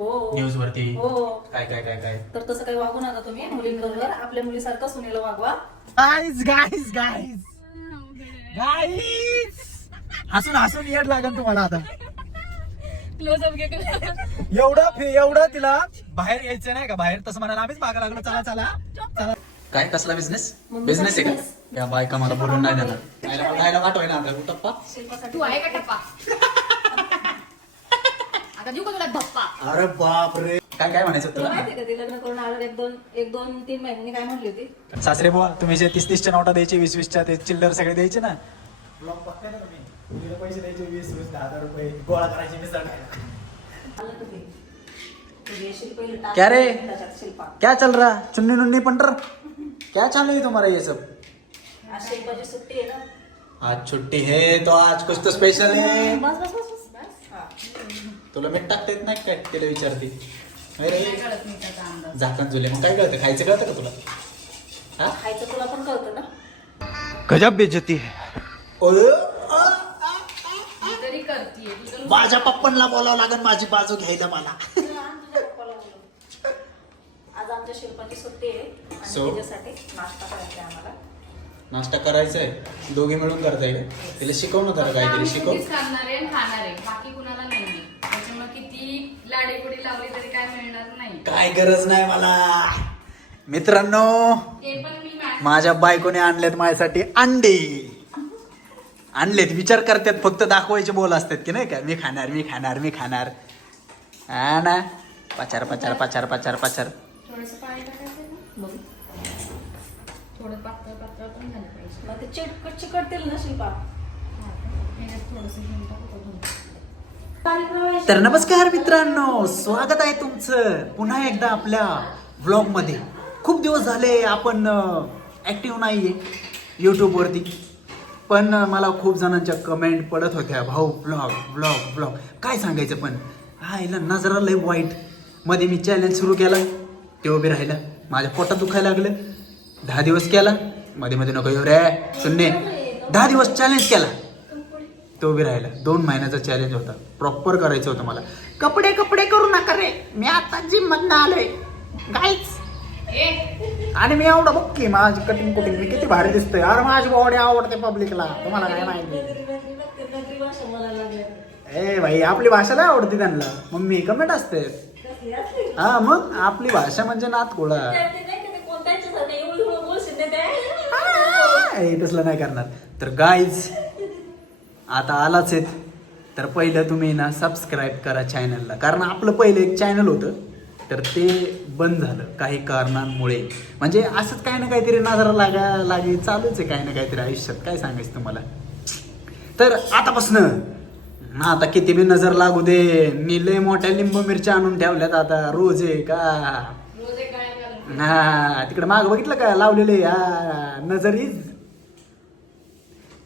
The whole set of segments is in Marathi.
न्यूज वरती हो काय काय काय काय तर तसं काही वागू नका तुम्ही मुलींबरोबर आपल्या मुलीसारखं सुनेला वागवा. गाईज गाईज गाईज गाईज हसून हसून येड लागेल तुम्हाला आता. क्लोजअप घे. एवढं तिला बाहेर यायचं नाही का, बाहेर तसं म्हणाला आम्हीच मागा लागलो, चला चला चला. काय कसला बिझनेस बिझनेस आहे का? या बायका मला बोलून नाही देणार. खायला वाटोय ना आता टप्पा. तू आहे का टप्पा? आता देऊ का तुला धप्पा? अरे बाप रे. काय काय म्हणायचं तुला तुला? माहितीये का ती लग्न करून आल्यावर एक दोन 3 महिन्यांनी काय म्हणली होती? सासरे बुवा तुम्ही जे 30-30च्या नोटा द्यायचे, 20-20च्या ते चिल्लर सगळे द्यायचे ना. ब्लॉग बघताय ना तुम्ही, मुलीला पैसे द्यायचे 20-20 10,000 रुपये गोळा करायचे मिसळ खायला. आलं का ते? तू येशील पहिले टाक क्या रे? त्याच्यात शिल्पा. क्या चल रहा चुन्नी नुन्नी पंटर क्या चालू है तुम्हारा ये सब? आज शिल्पाची सुट्टी आहे ना. आज छुट्टी है तो आज कुछ तो स्पेशल है. बस बस बस बस बस. हा. तुला मीठ टाकता येत नाही काय? तिला विचारते. अरे कळत नाही त्याचा अंदाज. झाकण जुले मग काय कळतं? खायचं कळतं का तुला? हा खायचं तुला पण कळतं ना. गजब बेइज्जती है. मी तरी करतीये. तू तर माझ्या पप्पांना बोलावं लागेल माझी बाजू घ्यायला मला. लहान तुझ्या पप्पाला बोलव. आज आमच्या शिल्पाची सुट्टी आहे आणि So? त्याच्यासाठी नाश्ता करायचा आहे आम्हाला. नाश्ता करायचा आहे, दोघे मिळून करता येईल. तिला शिकव ना जरा काहीतरी शिकव. आम्ही करणार आहे आणि खाणार आहे, बाकी कुणाला नाहीये. त्याच्यामुळे किती लाडीगुडी लावली तरी काय मिळणार नाही. काय गरज नाही मला. मित्रांनो ते पण मी माझ्या बायकोने आणलेत माझ्यासाठी अंडे. आणलेत, विचार करतात, फक्त दाखवायचे बोल असतात की नाही का, मी खाणार मी खाणार मी खाणार. हा ना, पचार पचार पचार पचार पचार. थोडस पाणी टाकायचं ना, मग थोडं पातळ पातळ पण झालं पाहिजे. मग ते चिकटतील ना शिल्पा. थोडस घेऊन टाकतो. तर नमस्कार मित्रांनो, स्वागत आहे तुमचं पुन्हा एकदा आपल्या व्लॉग मध्ये. खूप दिवस झाले आपण ऍक्टिव्ह नाहीये यूट्यूबवरती, पण मला खूप जणांच्या कमेंट पडत होत्या, भाऊ ब्लॉग ब्लॉग ब्लॉग काय सांगायचं. पण हा याला नजरा लय वाईट. मध्ये मी चॅलेंज सुरू केला, ते उभे राहिला, माझ्या पोटात दुखायला लागलं. 10 दिवस केला, मध्ये मध्ये नको येऊ रे शून्य. 10 दिवस चॅलेंज केला, तो उभी राहिला. 2 महिन्याचा चॅलेंज होता, प्रॉपर करायचं होतं मला. कपडे कपडे करू नका रे, मी आता जिम मधनं आलोय गाईच. आणि मी एवढं बघ की माझी कटिंग कुटिंग मी किती भारी दिसतोय. अरे माझी बॉडी आवडते पब्लिकला, तुम्हाला काय माहिती. नगरी भाषा बोलायला लागल्या. ए भाई आपली भाषा लय आवडते त्यांना, मम्मी कमेंट असते. कसली असली? हा मग आपली भाषा म्हणजे नातखोळा. ते नाही का ते कोणत्याच्यासाठी एवढं बोलशील ते काय? ए, तसलं नाही करणार. तर गाईज आता आलाच आहेत, तर पहिलं तुम्ही ना सबस्क्राईब करा चॅनलला. कारण आपलं पहिलं एक चॅनल होतं, तर ते बंद झालं काही कारणांमुळे. म्हणजे असंच काही ना काहीतरी नजरा लागे चालूच आहे काही ना काहीतरी आयुष्यात, काय सांगायचं तुम्हाला. तर आतापासनं आता किती बी नजर लागू दे, मी लय मोठ्या लिंबू मिरच्या आणून ठेवल्यात आता रोज आहे का. रोज एक काय करून हा तिकडे माग बघितलं का लावलेले, हा नजर इज.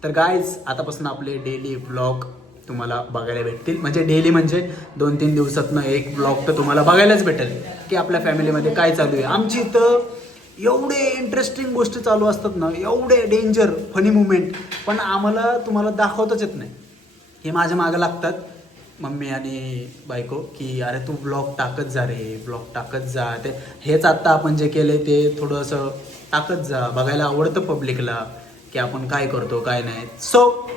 तर गाईज आतापासून आपले डेली व्लॉग तुम्हाला बघायला भेटतील. म्हणजे डेली म्हणजे 2-3 दिवसातनं एक व्लॉग तर तुम्हाला बघायलाच भेटेल की आपल्या फॅमिलीमध्ये काय चालू आहे. आमची इथं एवढे इंटरेस्टिंग गोष्टी चालू असतात ना, एवढे डेंजर फनी मुमेंट, पण आम्हाला तुम्हाला दाखवताच येत नाही. हे माझ्या मागं लागतात मम्मी आणि बायको की अरे तू ब्लॉग टाकत जा रे, ब्लॉग टाकत जा. ते हेच आत्ता आपण जे केले ते थोडंसं टाकत जा, बघायला आवडतं पब्लिकला की आपण काय करतो काय नाही. सो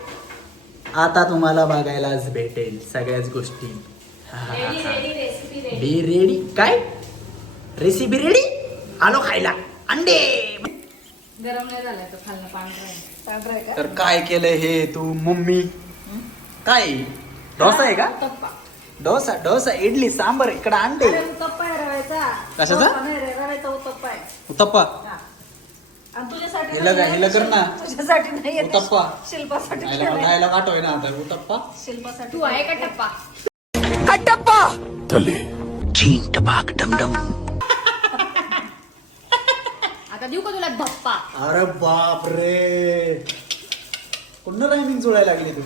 आता तुम्हाला बघायलाच भेटेल सगळ्याच गोष्टी. Recipe be ready. काय रेसिपी रेडी? आलो खायला अंडे. गरम नाही झालाय तो, खाल्लं पांढरा आहे. पांढरा आहे का? तर काय केलंय हे तू मम्मी? काय डोसा आहे का? उत्तप्पा. डोसा डोसा इडली सांबर, इकडे अंडे. अरे उत्तप्पा आहे रव्याचा. कशाचा? डोसा नाही रे, रव्याचा उत्तप्पा आहे. उत्तप्पा हा. आणि तुझ्यासाठी हिला नाही, हिला कर ना. तुझ्यासाठी नाही येते. उत्तप्पा. शिल्पासाठी खायला केलंय. खायला वाटोय ना आता उत्तप्पा. शिल्पासाठी तू आहे का टप्पा? आता देऊ का तुला धप्पा? अरे बाप रे, पुन्हा रायमिंग जुळायला लागली तू.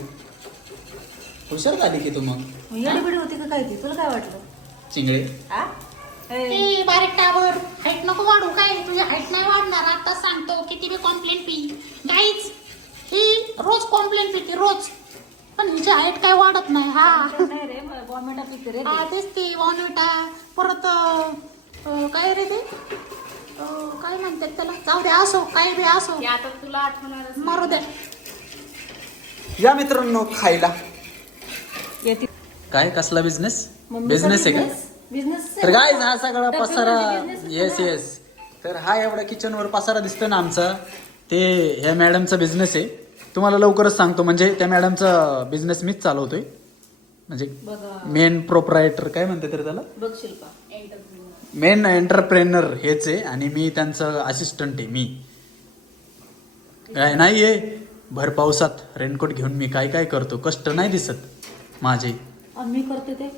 हुशार झाली की तू मग. येडीबिडी होती का काय ती? तुला काय वाटलं? चिंगळे हा? हे, ए बारीक टावर हाईट नको वाढू. काय तुझी हाईट नाही वाढणार, आता सांगतो. किती बी कॉम्प्लेन पी गाईच, ही रोज कॉम्प्लेन पिते रोज. पण हिची हाईट काय वाढत नाही. हा नाही रे बॉम्बेटा पिते रे हा तेच ते वॉनविटा परत काय रे ते काय म्हणतात त्याला, जाऊ दे असो काय बी असो, की आता तुला आठवणारच नाही. मारू दे. या मित्रांनो खायला. येते काय कसला बिझनेस? मम्मीचा बिझनेस आहे का? बिझनेस तर काय हा सगळा डब्बे पसारा. मध्ये business येस असतो ना. येस. तर हा एवढा किचनवर पसारा दिसतो ना आमचा, ते ह्या मॅडमचा बिझनेस आहे. तुम्हाला लवकरच सांगतो. म्हणजे त्या मॅडमचा बिझनेस मीच चालवतोय. म्हणजे बघा मेन प्रोप्रायटर काय म्हणते तर त्याला, बघ शिल्पा मेन एंटरप्रेनर हेच आहे आणि मी त्यांचं असिस्टंट आहे. मी काय नाहीये, भर पावसात रेनकोट घेऊन मी काय काय करतो. कष्ट नाही दिसत माझे. आम्ही करते ते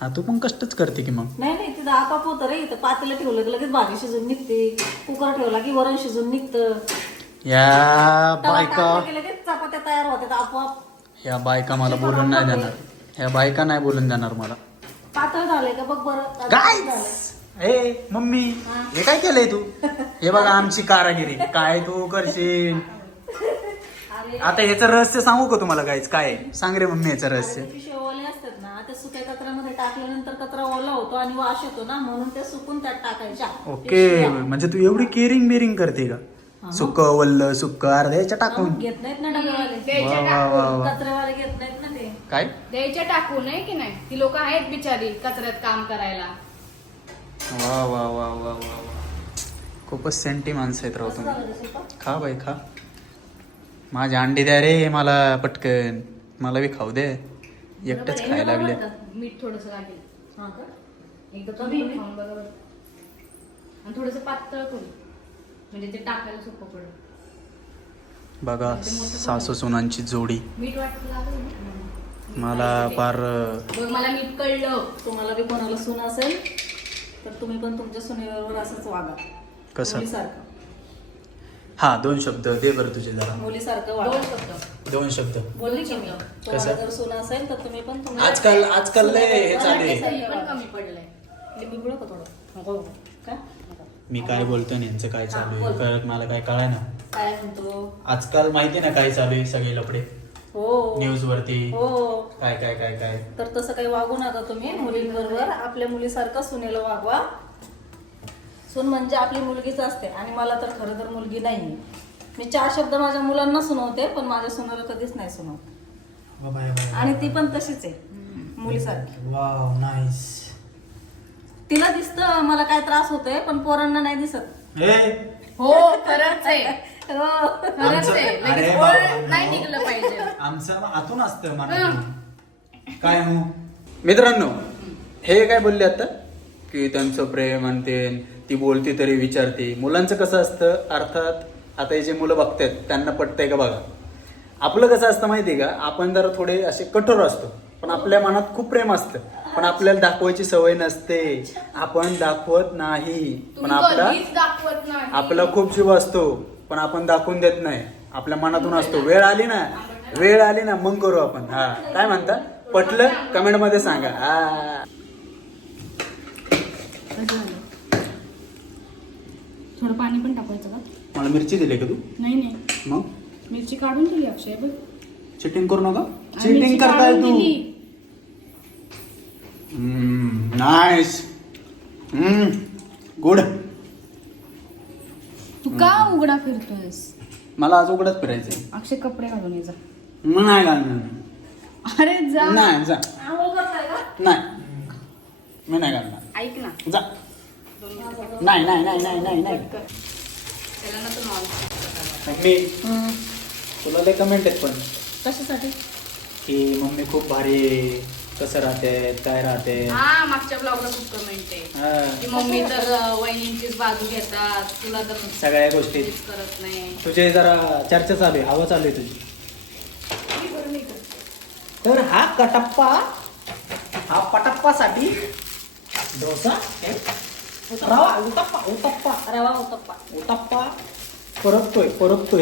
हा तू पण कष्टच करते की मग. नाही तिथं आपाप होतं रे. इथं पातेलं ठेवलं की लगेच भाजी शिजून निघते. कुकर ठेवला की वरण शिजून निघतं. या तवा बायका, टाकलं की लगेच चपात्या तयार होतात आपोआप. ह्या बायका मला बोलून नाही देणार. ह्या बायका नाही बोलून देणार मला. पातळ झालंय का बघ बरं. काय झालंय. हे मम्मी, हे काय केलंय तू? हे बघा आमची कारागिरी. काय तू करशील अरे आता? ह्याचं रहस्य सांगू का तुम्हाला? गाईच काय आहे? सांग रे मम्मी याचं रहस्य. ते पिशव्या ओले असतात ना, त्या सुक्या कचऱ्यामध्ये टाकल्यानंतर कचरा ओला होतो आणि वास येतो ना, म्हणून त्या सुकून त्यात टाकायच्या. ओके, म्हणजे तू एवढी केअरिंग बिरिंग करते का? सुक्क वल्ल सुक्क अर्ध्याच्या टाकून. घेत नाहीत ना डबेवाले. द्यायच्या वा, वा, वा, टाकून. वा. कचरेवाले घेत नाहीत ना ते. काय? द्यायच्या टाकून आहे की नाही. ती लोक आहेत बिचारी कचऱ्यात काम करायला. वा वा वा वा वा वा. खूपच सेंटी माणसं आहेत राव कसं तुम्ही. झालं रे शिल्पा? खा बाई खा. माझी अंडी द्या रे मला पटकन. मला बी खाऊ दे. एकटेच बरोबर आहे, खायला लागले. बरोबर आहे. मीठ थोडस लागेल. हा का? एकदा तुम्ही खाऊन बघा बरं. आणि थोडस पातळ करू म्हणजे ते टाकायला सोपं पडेल. बघा सासू सुनांची जोडी. मीठ वाटतं लागेल ना? मला फार बघ मला मीठ कळलं. तुम्हाला बी कोणाला सून असेल तर तुम्ही पण तुमच्या सुनेबरोबर असंच वागा. कसं? मुलीसारखं. हा 2 शब्द दे बरं तुझे जरा. मुलीसारखं दोन वागा. शब्द 2 शब्द. बोलली की मी. कसं? तुम्हाला जर सून असेल तर तुम्ही पण तुमच्या आजकाल लय हे चालू आहे. मराठी पण कमी पडलंय. लिंबू पिळू का थोडं? नको काय? मी काय बोलतोय ना यांचं काय चालू हा, आहे बोल. कळत मला काय कळाय ना. काय म्हणतो? आजकाल माहिती ना काय चालू आहे सगळे लपडे हो न्यूज वरती. हो. काय काय काय काय. तर तसं काही वागू नका तुम्ही मुलींबरोबर. आपल्या मुलीसारखं सुनेला वागवा. सून म्हणजे आपली मुलगीच असते आणि मला तर खरं तर मुलगी नाही. मी 4 शब्द माझ्या मुलांना सुनवते पण माझ्या सुनाला कधीच नाही सुनवत. आणि ती पण तशीच आहे मुलीसारखी. Wow nice. तिला दिसतं मला काय त्रास होतोय पण पोरांना नाही दिसत. हो खरंच आहे. हो. खरंच आहे. अरे लगेच बाबा. ओळ नाही निघलं पाहिजे. आमचं आतून असतं मनातून. काय हो मित्रांनो, हे काय बोलले आता की त्यांचं प्रेम आणि ते ती बोलती तरी विचारते. मुलांचं कसं असतं अर्थात आता हे जे मुलं बघतायत त्यांना पटतंय का बघा. आपलं कसं असतं माहिती का, आपण जरा थोडे असे कठोर असतो पण आपल्या मनात खूप प्रेम असतं. पण आपल्याला दाखवायची सवय नसते. आपण दाखवत नाही. पण तुम्ही कधीच दाखवत नाही. आपला खूप जीव असतो पण आपण दाखवून देत नाही. आपल्या मनातून असतो. वेळ आली ना मग करू आपण. हा काय म्हणता? पटलं कमेंट मध्ये सांगा. हा थोडं पाणी पण टाकायचं का? मला मिरची दिली का तू? नाही मग मिरची काढून दिली अक्षय बघ. चिटिंग करू नका. मिरची चिटिंग करताय काढून तू. दिली. नाईस. गुड. तू का उघडा फिरतोयस? मला आज उघडच फिरायचंय. अक्षय कपडे घालून ये जा. मग नाही घालणार. अरे जा. नाही जा. आंघोळ करताय का? नाही मी नाही घालणार. ऐक ना. जा. नाही नाही नाही नाही नाही नाही. त्याला ना तू नॉन. मम्मी तुला लय कमेंट आहेत पण कशासाठी? की मम्मी खूप भारी कसं राहते काय राहते. हा मागच्या ब्लॉगला खूप कमेंट आहे हा. की मम्मी तर वहिनींचीच बाजू घेतात. तुला तर सगळ्या गोष्टी काहीच करत नाही. तुझे जरा चर्चा चालू आहे. हवा चालू आहे तुझी. तर हा पटप्पासाठी डोसा रवा रवा उत्तप्पा परततोय परत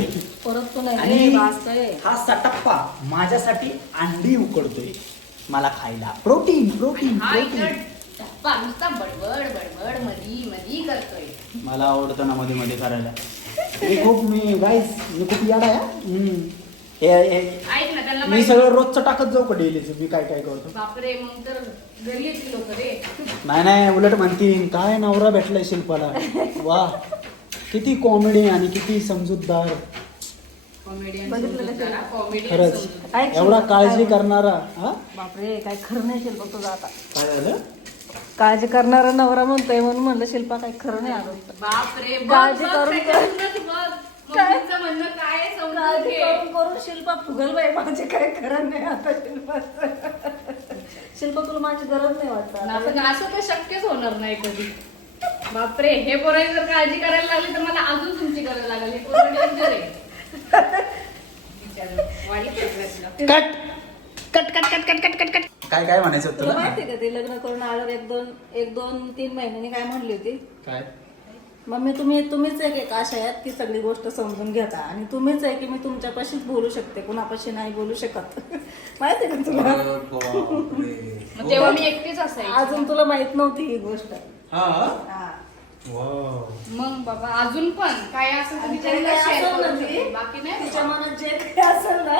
तू नाही आणि रे, भाजतोय. हा सटप्पा माझ्यासाठी अंडी उकडतोय मला खायला. प्रोटीन हा इकडं टप्पा नुसता बडबड मधी करतोय. मला आवडतं ना मध्ये मध्ये करायला. मी खूप याडा आहे. ऐक ना त्यांना मी माहिती- सगळं रोजचं टाकत जाऊ का डेलीचं मी काय काय करतो. बापरे मग तर घरी येतील लोक रे. नाही उलट म्हणतील काय नवरा भेटलाय शिल्पाला. वा किती कॉमेडी आणि किती समजूतदार. कॉमेडियन खरंच ऐक एवढा शिल्पा, काळजी काय करणारा. हा बापरे काय खरं नाही शिल्पा तुझं आता. काय झालं. काळजी करणारा नवरा म्हणतोय म्हणून म्हणलं शिल्पा काय खरं नाही आलं. बापरे काळजी करून मम्मीचं म्हणणं काय आहे समजून काळजी घे. करून करून शिल्पा फुगल बाई माझे काय खरं नाही आता शिल्पा. शिल्पा तुला माझी गरज नाही वाटत. असं असं तर शक्यच होणार नाही कधी. बापरे हे पोरांनी जर काळजी करायला लागली तर मला अजून तुमची गरज लागेल. हे पोरं danger आहे. बिचारं, वाईट आहे तुला. कट काय काय म्हणायचं होतं तुला तुला. माहितीये का ते लग्न करून आल्यावर एक दोन 3 महिन्यांनी काय म्हणली होती. काय मम्मी तुम्हीच आहे की अशा आहेत की सगळी गोष्ट समजून घेता आणि तुम्हीच आहे की मी तुमच्यापाशीच बोलू शकते कुणापाशी नाही बोलू शकत. माहितीये का तुला. मग तेव्हा मी एकटीच असायची. अजून तुला माहित नव्हती ही गोष्ट. हा हा. मग बाबा अजून पण काय असं आणि तुम्ही जे त्यांना काही share असेल ना करू ती, शकता. बाकी नाही तिच्या बाबा. मनात जे काही असेल ना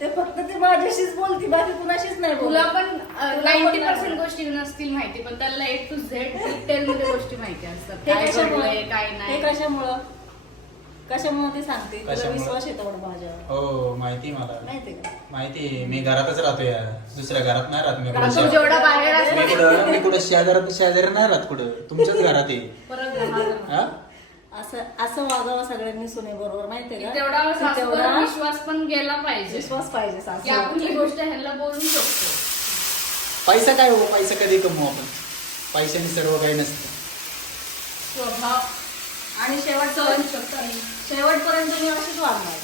ते फक्त ती माझ्याशीच बोलती बाकी कुणाशीच नाही तुला बोलत. पण तुला पण 90% नाही. गोष्टी नसतील माहिती पण त्याला A to Z डिटेल मध्ये गोष्टी माहिती असतात. हे काय कशामुळे घडलंय, काय हे नाही. कशामुळे ती सांगते तुला कशामुळं? विश्वास येतो एवढा माझ्यावर. हो माहिती मला माहितीये का. माहिती. मी घरातच राहतो या दुसऱ्या घरात नाही राहत मी. कारण तू जेवढा बाहेर असतो मी कुठं शेजारी नाही राहत कुठं तुमच्याच घरात आहे. परत राहणार. हा? असं वागावं सगळ्यांनी सुने बरोबर माहितीये का. तेवढा की सासूवर तेवढा विश्वास पण गेला पाहिजे विश्वास पाहिजे की आपण ही सासू. गोष्ट ह्याला बोलू शकतो. पैसा काय हो पैसा कधी कमवू आपण. पैशाने सर्व काही नसतं. स्वभाव आणि शेवटपर्यंत मी अशीच वागणार.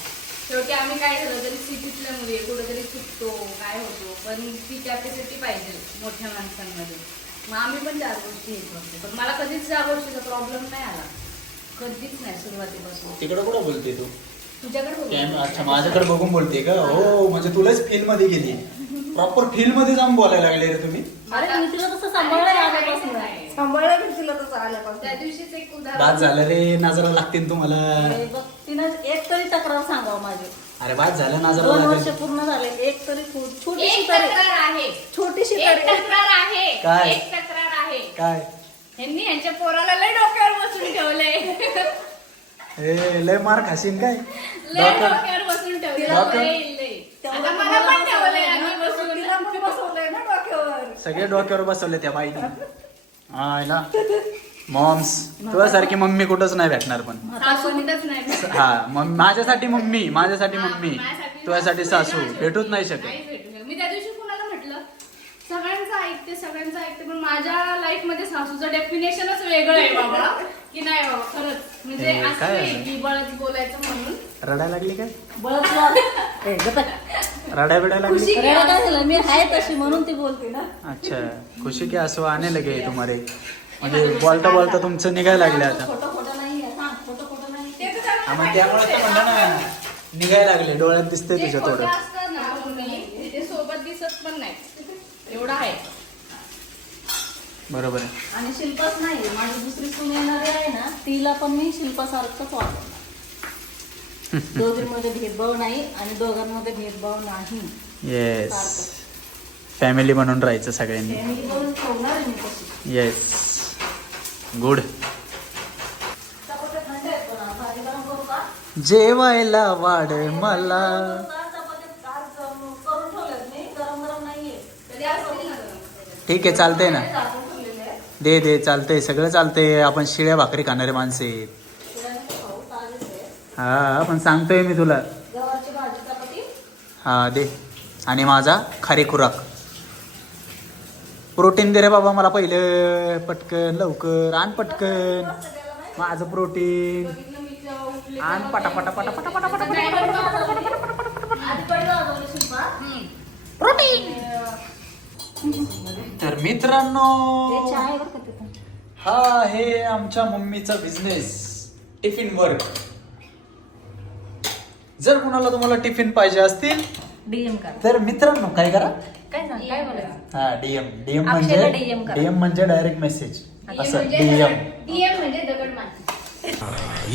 शेवटी आम्ही काय झालं तरी सिटीतल्या मुली कुठेतरी चुकतो काय होतो पण ती कॅपॅसिटी पाहिजे मोठ्या माणसांमध्ये. मग आम्ही पण 4 गोष्टी हे करतो पण मला कधीच त्या गोष्टीचा प्रॉब्लेम नाही आला. कधीच नाही सुरुवातीपासून. तिकडं कुठं बोलते तू. तुझ्याकडे बघू. अच्छा माझ्याकडे बघून बोलते का. हो म्हणजे तुलाच फील्ड मध्ये गेली. प्रॉपर फील्ड मध्ये जाऊन बोलायला लागले रे तुम्ही. अरे मी तिला तसं सांभाळलंय आल्यापासून मी तिला तसं आल्यापासून. त्या दिवशीच एक बाद उदाहरण झालं रे नजरा लागतील तुम्हाला. अरे बघ तिनं एक तरी तक्रार सांगावं माझी. अरे बाद झालं नजरा 2 वर्ष लागतील. पूर्ण झाले एक तरी छोटीशी एक तरी तक्रार आहे. छोटीशी एक तरी तक्रार आहे. काय? एक तक्रार आहे. काय ह्यांनी यांच्या पोराला लय डोक्यावर बसून ठेवलंय. ए लय मार खाशीन काय. लय डॉक्टर डोक्यावर बसून ठेवलंय. डॉक्टर? लय. आता मला पण ठेवलंय यांनी बसून. तिला पण बसवलंय ना डोक्यावर. सगळे डोक्यावर बसवले त्या बाईने. हा ना मॉम्स तुझ्यासारखी मम्मी कुठंच नाही भेटणार पण. सासू कुठंच नाही. हा मग माझ्यासाठी मम्मी माझ्यासाठी हा, मम्मी माझ्यासाठी तुझ्यासाठी सासू नाही भेटूच नाही शकत. नाही भेटू शकत. मी त्या दिवशी कुणाला म्हटलं सगळ्यांचं ऐकते पण माझ्या लाईफ मध्ये सासूचं डेफिनेशनच वेगळं आहे बाबा की नाही बाबा खरंच म्हणजे हे, असं काय नाही आहे? की बळच बोलायचं म्हणून. रडायला लागली काय. बळच रडाय बिडायला लागली. खुशी रडायला काय झालं मी आहे तशी म्हणून ती बोलते ना. अच्छा खुशी के आसू आने लगे तुम्हारे. म्हणजे बोलता बोलता तुमचं निघायला लागले आता. खोटं खोटं नाही आहे सांग खोटं खोटं नाही. ते तर त्यांना हा, मग माहिती त्यामुळे ते आहे. म्हणलं ना निघायला लागले डोळ्यात दिसतंय जे तुझ्या खोटं थोडं. असतं ना मम्मी, ते सोबत दिसत पण नाही एवढं आहे. आणि शिल्पाच नाही माझी दुसरी सून येणारी आहे ना तिला पण मी शिल्पासारखंच वागवणार. दोघींमध्ये भेदभाव नाही आणि दोघांमध्ये भेदभाव नाही. येस फॅमिली म्हणून राहायचं सगळ्यांनी. फॅमिली करून ठेवणार आहे मी तशी. Yes good. चपात्या थंड आहेत पण भाजी गरम करू का. जेवायला वाढ मला. चपात्या आज करून ठेवल्यात मी गरम गरम नाहीये. कधी असतील ना गं? ठीक आहे चालतंय ना. टाकून ठेवलेले आहे. दे चालतंय सगळं चालतंय. आपण शिळ्या भाकरी खाणारे माणसं आहेत. तुला नको खाऊ, ताजेच आहे. हा पण सांगतोय मी तुला. गव्हाची भाजी चपाती. हा दे. आणि माझा खारी खुराक. प्रोटीन दे रे बाबा मला पहिलं पटकन लवकर आण पटकन माझं प्रोटीन बघितलं मी जेव्हा उठले आण तेव्हा पटा पटा पटा पटा पटा पटा. नाही बरं. आधी पहिलं वाजवलं शिल्पा. प्रोटीन. तर मित्रांनो हे चहा आहे बरं का तिथं. हा आहे आमच्या मम्मीचा बिझनेस टिफिन वर्क. जर कुणाला तुम्हाला टिफिन पाहिजे असतील डीएम का तर मित्रांनो काय करा. काय सांग काय बोलायचं. हा डीएम अक्षयला म्हणजे DM करा. डीएम म्हणजे डायरेक्ट मेसेज असं डीएम. डीएम म्हणजे दगड माती.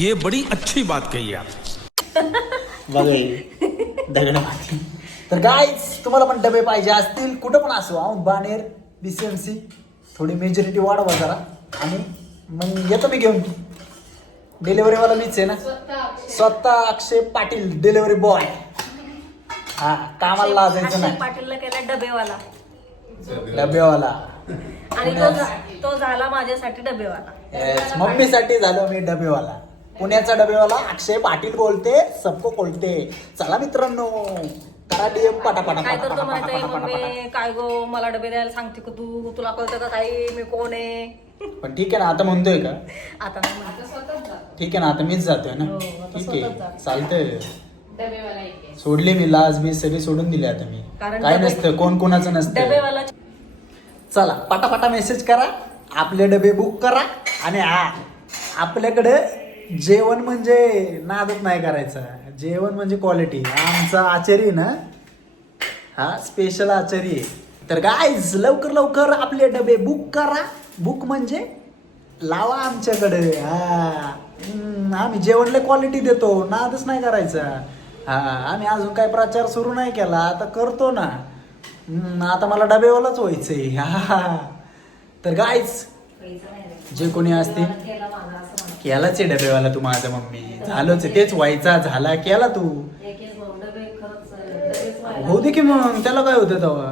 ये बड़ी अच्छी बात कही आप. बघा दगडमाती. तर गाईज तुम्हाला पण डबे पाहिजे असतील कुठं पण असो औंध बाणेर BCMC थोडी मेजॉरिटी वाढवा जरा आणि मग येतो मी घेऊन. डिलिव्हरीवाला मीच आहे ना, स्वतः अक्षय पाटील डिलिव्हरी बॉय. हा कामाला लाजायचं नाही. पाटीलला केला डबेवाला डबेवाला आणि तो झाला माझ्यासाठी डबेवाला. Yes, मम्मीसाठी झालो मी डबेवाला. पुण्याचा डबेवाला अक्षय पाटील बोलते सबको बोलते. चला मित्रांनो करा DM पटापटा काय करतो म्हणायचं मम्मी काय गो मला डबे द्यायला सांगते का तू, तुला कळतं का काही मी कोण आहे. पण ठीक आहे ना आता म्हणतोय का? आता नाही म्हणत. ठीक आहे ना आता मीच जातोय ना. हो, आता ठीक स्वतःच आहे जा. चालतंय. डबेवाला येते. सोडली मी लाज बी सगळी सोडून दिली आता मी. कारण काय डबे- नसतं कोण कोणाचं नसतं. डबेवाला चला पटापटा मेसेज करा आपले डबे बुक करा आणि आपल्याकडे जेवण म्हणजे नादच नाही करायचा. जेवण म्हणजे क्वालिटी. आमचा आचारी ना हा स्पेशल आचारी आहे. तर गाईज लवकर लवकर आपले डबे बुक करा. बुक म्हणजे लावा आमच्याकडे. आम्ही जेवणला क्वालिटी देतो, नादच नाही करायचा. आम्ही अजून काय प्रचार सुरू नाही केला, आता करतो ना. आता मला डबेवालाच व्हायचंय. तर गाईज जे कोणी असतील केलाच आहे डबेवाला तू माझा मम्मी. झालंच आहे, तेच व्हायचा झाला केला तू. होऊ दे की मग त्याला काय होतं तेव्हा.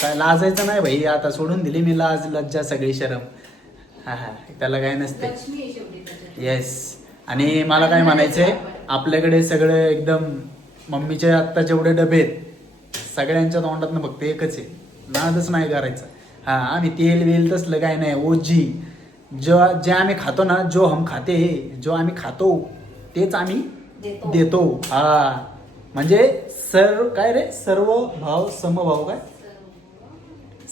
काय लाजायचं नाही भाई. आता सोडून दिली मी लाज लज्जा सगळी शरम. त्याला काय नसते. लक्ष्मी आहे शेवटी त्याच्यात. येस. आणि मला काय म्हणायचंय आपल्याकडे सगळं एकदम मम्मीचे आत्ता जेवढे डबे आहेत सगळ्यांच्या तोंडातनं फक्त एकच आहे, नादच नाही करायचा. आम्ही तेल वेल तसलं काय नाही. ओजी जे आम्ही खातो ना, जो हम खाते जो आम्ही खातो तेच आम्ही देतो. म्हणजे काय रे सर्व भाव समभाव काय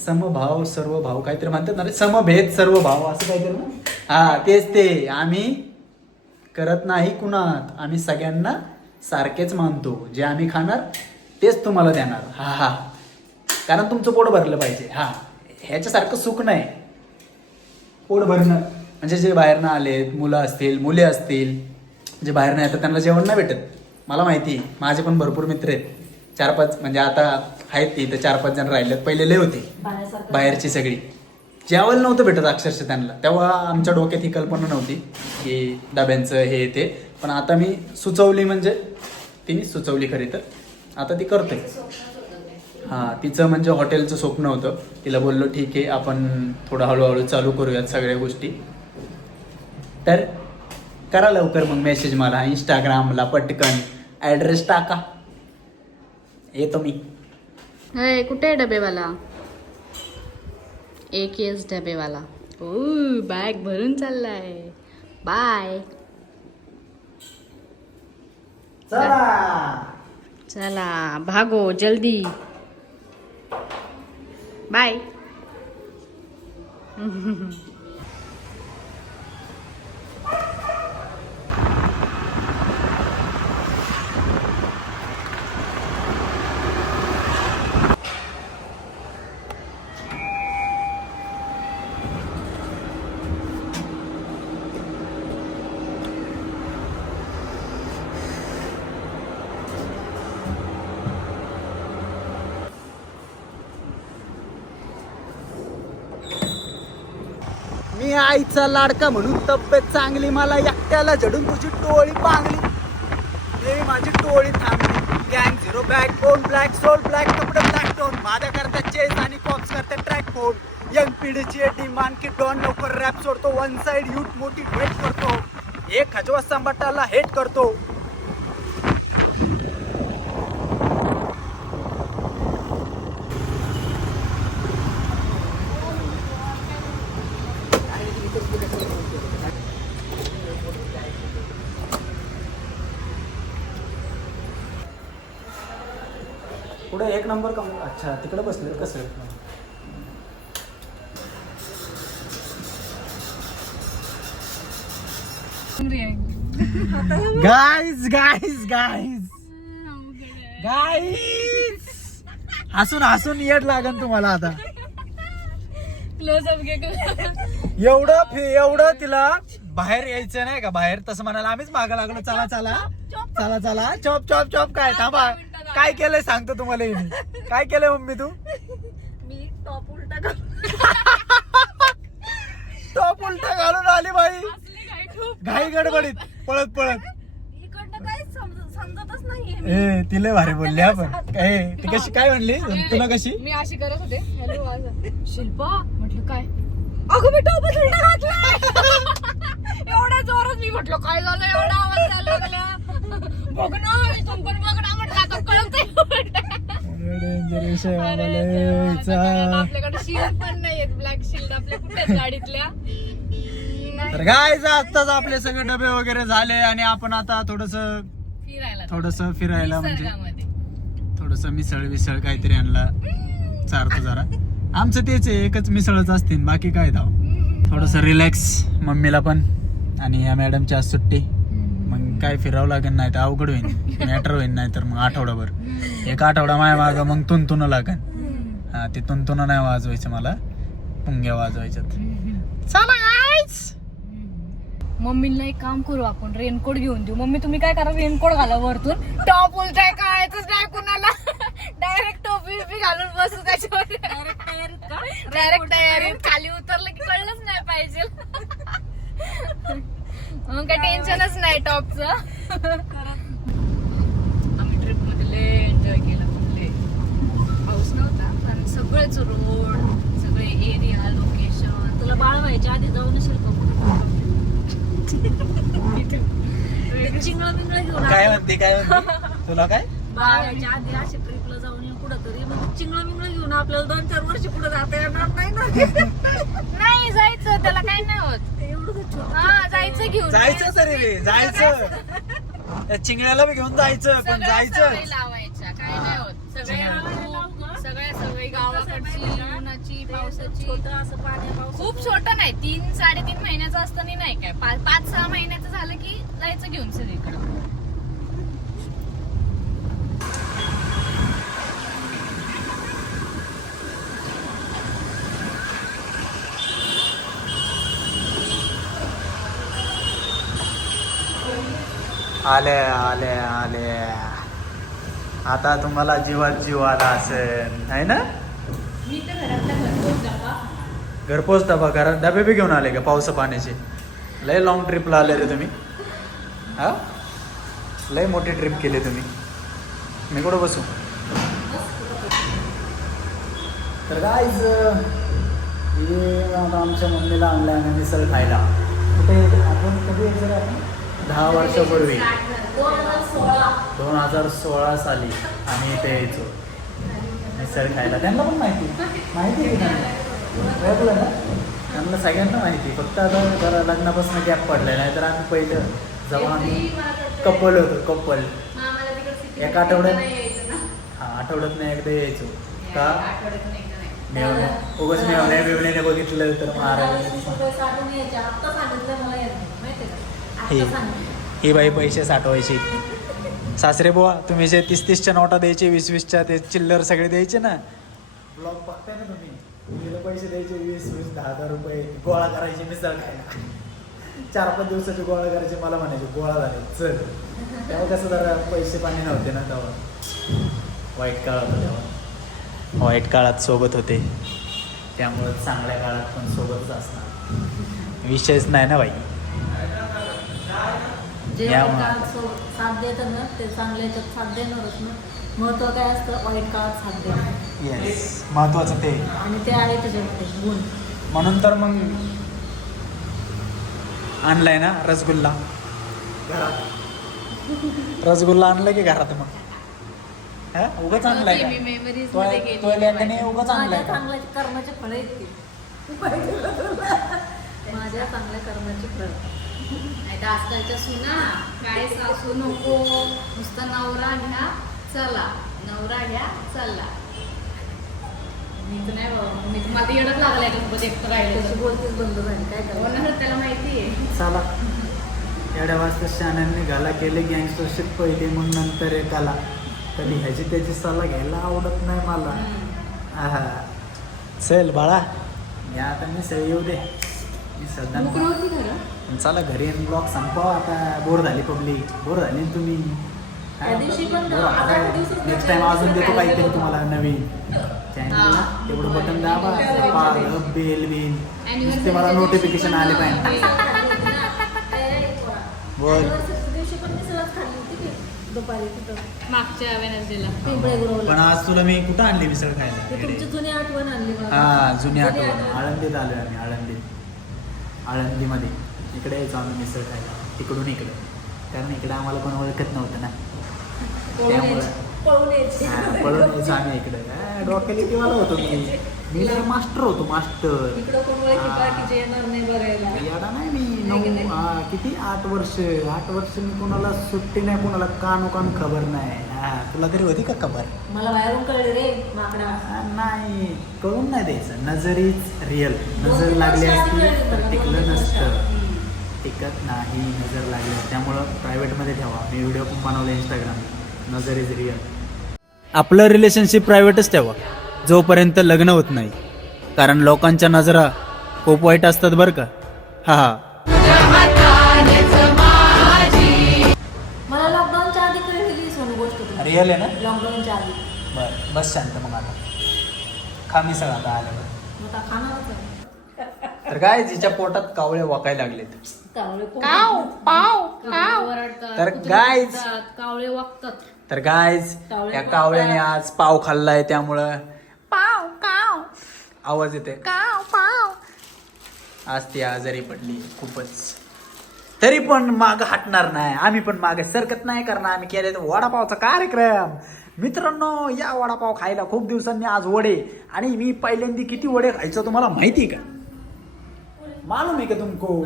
समभाव सर्व भाव काहीतरी म्हणतात ना रे, समभेद सर्व भाव असं काहीतरी ना. तेच ते आम्ही करत नाही कुणात. आम्ही सगळ्यांना सारखेच मानतो. जे आम्ही खाणार तेच तुम्हाला देणार. कारण तुमचं पोट भरलं पाहिजे. ह्याच्यासारखं सुख नाही पोट भरणं. म्हणजे जे बाहेरनं आले मुलं असतील मुले असतील जे बाहेरनं येतात त्यांना जेवण नाही भेटत. मला माहिती, माझे पण भरपूर मित्र आहेत. 4-5 म्हणजे आता आहेत ती तर 4-5 जण राहिलेत. पहिले लय होते बाहेरची सगळी. जेवायला नव्हतं भेटत अक्षरशः त्यांना. तेव्हा आमच्या डोक्यात ही कल्पना नव्हती की डब्यांचं हे ते. पण आता मी सुचवली, म्हणजे तिने सुचवली खरी तर आता ती करते. तिचं म्हणजे हॉटेलचं स्वप्न होतं. तिला बोललो ठीक आहे आपण थोडं हळूहळू चालू करूयात सगळ्या गोष्टी. तर करा लवकर मग मेसेज मला इंस्टाग्रामला पटकन ॲड्रेस टाका, येतो मी. कुठे आहे डबेवाला? एक येस डबेवाला. बॅग भरून चाललाय. बाय. चला भागो जल्दी. बाय. मी आईचा लाडका म्हणून तब्येत चांगली, मला एकट्याला झडून तुझी टोळी पांगली. देवी माझी टोळी थांबली. गँग zero backbone black soul black कपडे ब्लॅक टोन. माझ्या करता चेस आणि कॉप्स करता ट्रॅक फोन. यंग पिढीची डिमांड की डॉन लवकर रॅप सोडतो. वन साइड यूथ मोटिवेट करतो. एक खजवा संबटाला हेट करतो. पुढे 1 नंबर कम. अच्छा तिकडे बसले कसं. गाईज गाईज गाईज गाईज हसून हसून येड लागन तुम्हाला आता. एवढं तिला बाहेर यायचं नाही का बाहेर तसं म्हणाला आम्हीच मागं लागलो चला चला चला चला चॉप चॉप चॉप काय थांबा काय केलंय सांगतो तुम्हाला मी. काय केलंय मम्मी तू मी टॉप उलटा कर टॉप उलटा घालून आली बाई घाई गडबडीत पळत पळत. इकडनं काही समजतच नाहीये. ए तिला भारी बोलली आपण ए ती कशी काय म्हणली तुला कशी मी अशी करत होते हॅलो शिल्पा म्हटलं काय अगं मी टॉपच उलटा घातलाय एवढ्या जोरात मी म्हटलं काय झालं एवढा आवाज यायला लागला बघ ना इथून पण बघ ना म्हटलं आता कळतंय डेंजर विषय आम्हाला. आपल्याकडे शिल्ड पण नाहीये ब्लॅक शिल्ड आपल्या कुठे गाडीतल्या तर गायचं आत्ताच आपले सगळे डबे वगैरे झाले आणि आपण आता थोडस फिरायला म्हणजे थोडस मिसळ विसळ काहीतरी आणला चारतो जरा आमचं तेच आहे एकच मिसळच असतील बाकी काय धाव थोडस रिलॅक्स मम्मीला पण आणि या मॅडमची आज सुट्टी मग काय फिरावं लागेल नाही तर अवघड होईल मॅटर होईल नाही तर मग आठवडाभर एक आठवडा माय माग मग तुंतुन लागेल हा ते तुंतुन नाही वाजवायचं मला पुंग्या वाजवायच्यात चला गाईज. मम्मीला एक काम करू आपण रेनकोट घेऊन देऊ मम्मी तुम्ही काय करा रेनकोट घाला वरतून टॉप उलटाय कळायचंच नाही कुणाला डायरेक्ट टोपी बिपी घालून बसू त्याच्यावर डायरेक्ट तयारीत खाली उतरलं की कळलंच नाही पाहिजे मग काय टेन्शनच नाही टॉपचं. आम्ही ट्रिप मध्ये लय एन्जॉय केला फुले पाऊस नव्हता आणि सगळेच रोड सगळे एरिया लोकेशन तुला बाळ व्हायच्या आधी जाऊन चिंगळ बिंगळ घेऊन काय म्हणते तुला काय बाळ व्हायच्या आधी अशी ट्रिपला जाऊन येऊ कुठं तरी मग चिंगळ बिंगळ घेऊन आपल्याला 2-4 वर्ष पुढे जाता येणार नाही ना. नाही जायचं त्याला काय नाही होत एवढं हा जायचं घेऊन जायचं तरी रे जायचं त्या चिंगड्याला बी घेऊन जायचं पण जायचं सवयी लावायच्या काय नाही होत सगळ्या गावाकडची उन्हाची पावसाची छोटं असं पाऊस खूप छोटं नाही 3-3.5 महिन्याचं असताना नाही काय 5-6 महिन्याचं झालं की जायचं घेऊन सगळीकडं. आले आले आले आता तुम्हाला जीवात जीव आला असेल आहे ना मी तर घरातल्या घरपोच डबा घरात डबे बी घेऊन आले का पावसा पाण्याचे लय लॉंग ट्रिपला आले रे तुम्ही हा लय मोठी ट्रिप केली तुम्ही मी कुठं बसू तर गाईज आता आमच्या मम्मीला आणलं आहे मिसळ खायला कुठे आपण कधी यायचं रे आपण 10 वर्षापूर्वी 2016 साली आम्ही इथे यायचो मिसळ खायला त्यांना पण माहिती आहे की त्यांना ओळखलं ना त्यांना सगळ्यांना माहिती फक्त आता जरा लग्नापासून गॅप पडलाय नाही तर आम्ही पहिलं जेव्हा आम्ही कपल होतो कपल एका आठवड्यात आठवड्यात नाही एकदा यायचो का मेवणे उगाच मेवणे बिवण्याने बघितलं तर ही बाई पैसे साठवायचे सासरे बुवा तुम्ही जे 30-30च्या नोटा द्यायचे 20-20च्या ते चिल्लर सगळे द्यायचे ना ब्लॉग बघताय ना तुम्ही पैसे द्यायचे 20-20 10,000 रुपये गोळा करायचे मिसळ खायला 4-5 दिवसाचे गोळा करायचे मला म्हणायचे गोळा झाले चल तेव्हा कसं जरा पैसे पाणी नव्हते ना तेव्हा वाईट काळात तेव्हा वाईट काळात सोबत होते त्यामुळं चांगल्या काळात पण सोबतच असणार विषयच नाही ना बाई जे साथ देतात ना ते चांगल्या याच्यात साथ देणारच ना महत्व काय असतं वाईट काळात साथ देणं येस महत्वाचं ते आणि ते आहे त्याच्यामध्ये गुण म्हणून तर मग आणलाय ना रसगुल्ला घरात रसगुल्ला आणलं की घरात मग हा उगाच आणलाय का तो लेकाने उगाच आणलाय माझ्या का चांगल्या कर्माचे फळ आहेत ते माझ्या चांगल्या कर्माचे फळ नाही तर आजकालच्या सुना काय सासू नको नुसता नवरा घ्या चला नवरा घ्या चला मी तर नाही बाबा मी तर माझं येडच लागलाय गणपती एकटं राहिलं तशी बोलतेच बंद झाली काय करणार होणार त्याला माहिती आहे चला एवढ्या वाजता शाण्याने घाला केले गँगस्टरशिप पहिले मग नंतर एकाला कधी ह्याची त्याची सल्ला घ्यायला आवडत नाही मला आहा चल बाळा या आता मी सही येऊ दे मी सध्या नोकरी होती खरं चला घरी ब्लॉग संपवा आता. बोर झाली पब्लिक, बोर झाली ना तुम्ही. त्या दिवशी पण आता दिवसात नेक्स्ट टाइम अजून देतो काहीतरी तुम्हाला नवीन चॅनलला. तेवढं बटन दाबा, बेल बिल, नुसते मला नोटिफिकेशन आले पाहिजे. बोल. दिवशी पण मिसळच खाल्ली होती की दुपारी तिथं मागच्या वेनसडेला पिंपळे गुरवला. पण आज तुला मी कुठं आणली मिसळ ते खायला? तुमची जुनी आठवण आणली मला. हा जुनी आठवण. आळंदीत आलोय आम्ही, आळंदीमध्ये. इकडे यायचो आम्ही मिसळ खायला, तिकडून इकडे. कारण इकडे आम्हाला कोण ओळखत नव्हतं ना, त्यामुळं पळून यायची. पळून यायचो आम्ही इकडे. डोक्याला किंवा होतो मी तर मास्टर होतो, मास्टर. इकडं कोण ओळखी बाकीचे येणार नाही बघायला. याडा नाही मी. 8 वर्ष मी कोणाला सुट्टी नाही, कोणाला कान खबर नाही. तुला तरी होती का खबर? मला बाहेरून कळले रे माकडा. नाही, कळून नाही द्यायचं. नजर इज रिअल. नजर लागली असती तर टिकलं नसतं, टिकत नाही. नजर लागली, त्यामुळं प्रायव्हेटमध्ये ठेवा. मी व्हिडिओ पण बनवले इंस्टाग्राम. नजर इज रिअल. आपलं रिलेशनशिप प्रायव्हेटच ठेवा जोपर्यंत लग्न होत नाही, कारण लोकांच्या नजरा खूप वाईट असतात बरं का. हा. मला लॉकडाऊनच्या आधी कळली सोनू गोष्ट तुम्ही. रिअल आहे ना? लॉकडाऊनच्या आधी. बरं, बस शांत मग आता. खा मी सगळं आता आल्यावर. मग आता खाणारच आहे. तर काय, जिच्या पोटात कावळे वाकायला लागलेत. कावळे कोण? काव पाव काव. तर गायज, कावळे वागतात. तर गायज या कावळ्याने आज पाव खाल्लाय, त्यामुळं पाव काव आवाज येते. काव पाव. आज ती आजारी पडली खूपच. तरी पण माग हटणार नाही, आम्ही पण मागे सरकत नाही. कारण आम्ही केले वडापावचा कार्यक्रम. मित्रांनो, या वडापाव खायला खूप दिवसांनी आज वडे. आणि मी पहिल्यांदा किती वडे खायचो तुम्हाला माहिती का? मालूम आहे का तुमको?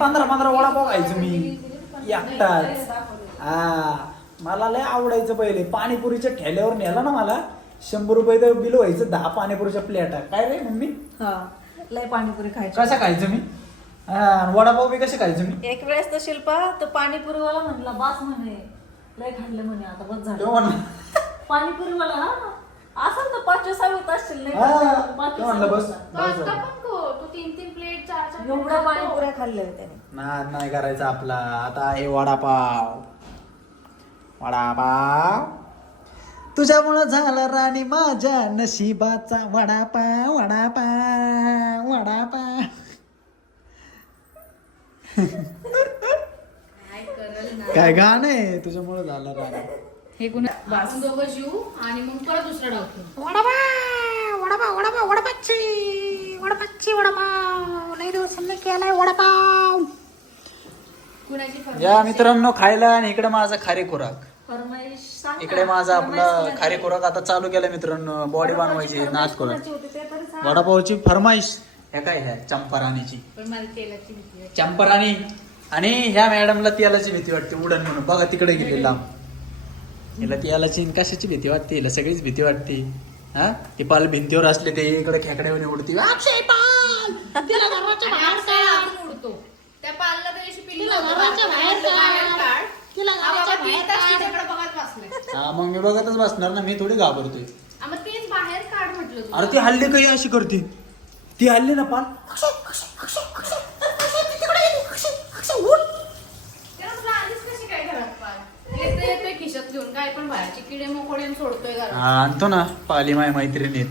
15 वडापाव खायचो मी एकटाच. मला लय आवडायचं पहिले. पाणीपुरीच्या ठेल्यावर नेला ना मला, 100 रुपये तर बिल व्हायचं 10 पाणीपुरीच्या प्लेटा. काय रे मम्मी? हा, लय पाणीपुरी खायची. कशा खायचं मी? वडापाव बी कसे खायचं मी? एक वेळेस तर शिल्पा तो पाणीपुरीवाला म्हणला बास म्हणे, लय खाल्ले म्हणे, आता बस तो झालं. म्हणला पाणीपुरीवाला हा असं तर 5-6 असतील नाही हा, का? तो म्हणला बस 5-6 बस झालं. तू 3 प्लेट 4 एवढ्या पाणीपुऱ्या खाल्ल्या त्याने. नाही करायचं आपला. आता हे वडापाव तुझ्यामुळं झाला राणी माझ्या नशिबाचा. वडापाव. काय गाणं आहे, तुझ्यामुळं झालं राणी. हे कुणा आपण दोघं जीव आणि मग परत दुसरा डावतो. वडापाव लय दिवसांनी केलाय वडापाव. कुणाची या मित्रांनो खायला. आणि इकडे माझा खारे खुराक. फरमाईश सांग ना. इकडे माझा आपला फरमाईश खारे खुराक आता चालू केला मित्रांनो. बॉडी बनवायची, फरमाईश नाच खुराक. कोणाची होती ते तरी सांग. वडापावची फरमाईश. हे काय ह्या चंपाराणीची. पण मला तेलाची भीती वाटते. चंपाराणी. आणि ह्या मॅडमला तेलाची भीती वाटते उडण म्हणून. बघा तिकडे गेले लांब. हिला तेलाची आणि कशाची भीती वाटते? हिला सगळीच भीती वाटते. हा, ती पाल भिंतीवर असले ते इकडे खेकड्यावर उडती. अक्षय पाल तिला घराच्या बाहेर आणि काढ. आपण उडतो. त्या पालला तर अशी पिल्ली तिला होतं. घराच्या बाहेर काढ. काढ. तिला हा घराच्या बाबा, बाहेर 3 तास काढ. तिच्याकडे बघत बसलाय. हा, मग मी बघतच बसणार ना. मी थोडी घाबरतोय. मग तेच बाहेर काढ म्हटलं तुला. अरे ती हल्ली काही अशी करते. ती हल्ली ना पाल. तेव्हा तुला आधीच कशी काय घरात पाल? तेच तर येतोय खिशात घेऊन, काय पण बाहेरचे किडे मोकोडे सोडतोय घरात. हा, आणतो ना. पाली माझ्या मैत्रिणीत.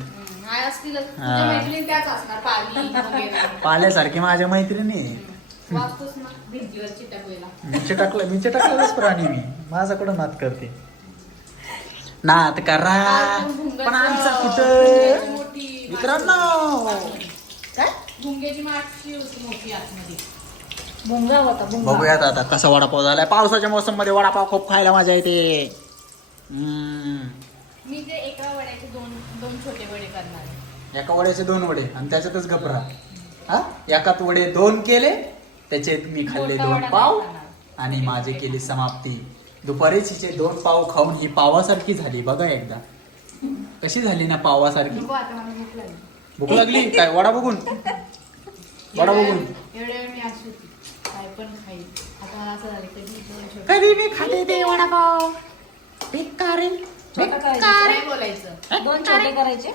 काय असतीलच. तुझ्या मैत्रिणी त्याच असणार, पाली वगैरे. पाल्यासारखी माझ्या मैत्रिणी. वाचतोस ना भिंतीवर चिटकलेला. मी चिटकलेलाच प्राणी मी. माझ्याकडं नात करते. नात करा पण आमचा कुठं. मोठी मित्रांनो काय भुंग्याची माशी होती मोठी आतमध्ये. भुंगा होता भुंगा. बघूयात आता कसा वडापाव झालाय. पावसाच्या मोसम मध्ये वडापाव खूप खायला मजा येते. मी ते एका वड्याचे दोन छोटे वडे करणार आहे. एका वड्याचे 2 वडे आणि त्याच्यातच गपरा. हा, एकात वडे 2 केले, त्याचे मी खाल्ले मोठा 2 वडा पाव नाही खाणार. आणि माझी केली समाप्ती. दुपारीच हिचे 2 पाव खाऊन ही पावासारखी झाली. बघा एकदा कशी झाली ना पावासारखी. नको आता मला भूक लागली. भूक लागली काय? वडा बघून एवढ्या वेळ मी अशी होती, काय पण खाईल. आता मला असं झालं कधी 2 छोटे. कधी मी खाते ते वडापाव. भिकारी छोटा करायचा. काय बोलायचं? 2 छोटे करायचे.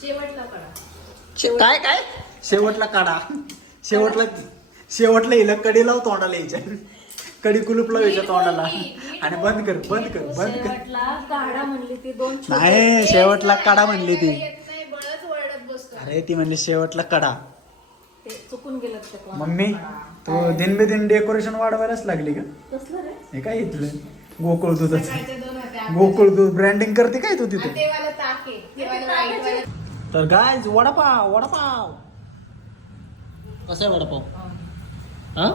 शेवटला कडा. काय शेवटला काढा. शेवटला हिला कडी लाव तोंडाला यायच्या, कडी कुलूप लावायच्या तोंडाला आणि बंद कर बंद कर बंद कर. शेवटला काढा म्हणली ती दोन नाही शेवटला कडा म्हणली ती. येत नाही, बळच ओरडत बसतो. अरे ती म्हणली शेवटला कडा. ते चुकून गेलं ते कोण. मम्मी तू दिन बे दिन डेकोरेशन वाढवायलाच लागली का? कसलं रे? हे काय इथलं गोकुळ दूधच, सकाळचे 2 होते. गोकुळ दूध ब्रँडिंग करते काय तू आणि तिथे? ते वाला ताक आहे, ते वाला white वाला. तर गाय वडापाव वडापाव कसा आहे वडापाव? हा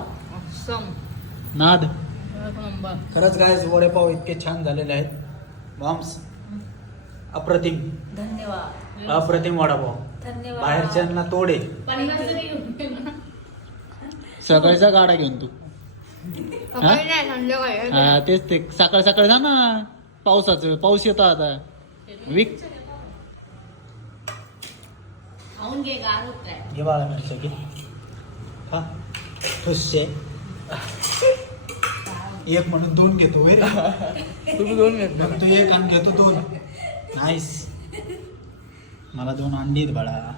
नाद. खरंच गाय वडेपाव इतके छान झालेले आहेत. बॉम्स अप्रतिम धन्यवाद अप्रतिम वडापाव. धन्यवाद. बाहेरच्यांना तोडे. 50 तरी घेऊन. सकाळचा गाडा घेऊन तू. सकाळी नाही, संध्याकाळी. हा तेच ते सकाळ सकाळ जा ना, पावसाचं पाऊस येतो आता. विक खाऊन घे, गार होत आहे. घे बाळा मिरच्या घे, खा ठुसचे. एक म्हणून 2 घेतो वे. तुम्ही 2 घेतला. तू एक आणि घेतो 2. नाईस. मला 2 अंडी आहेत बाळा.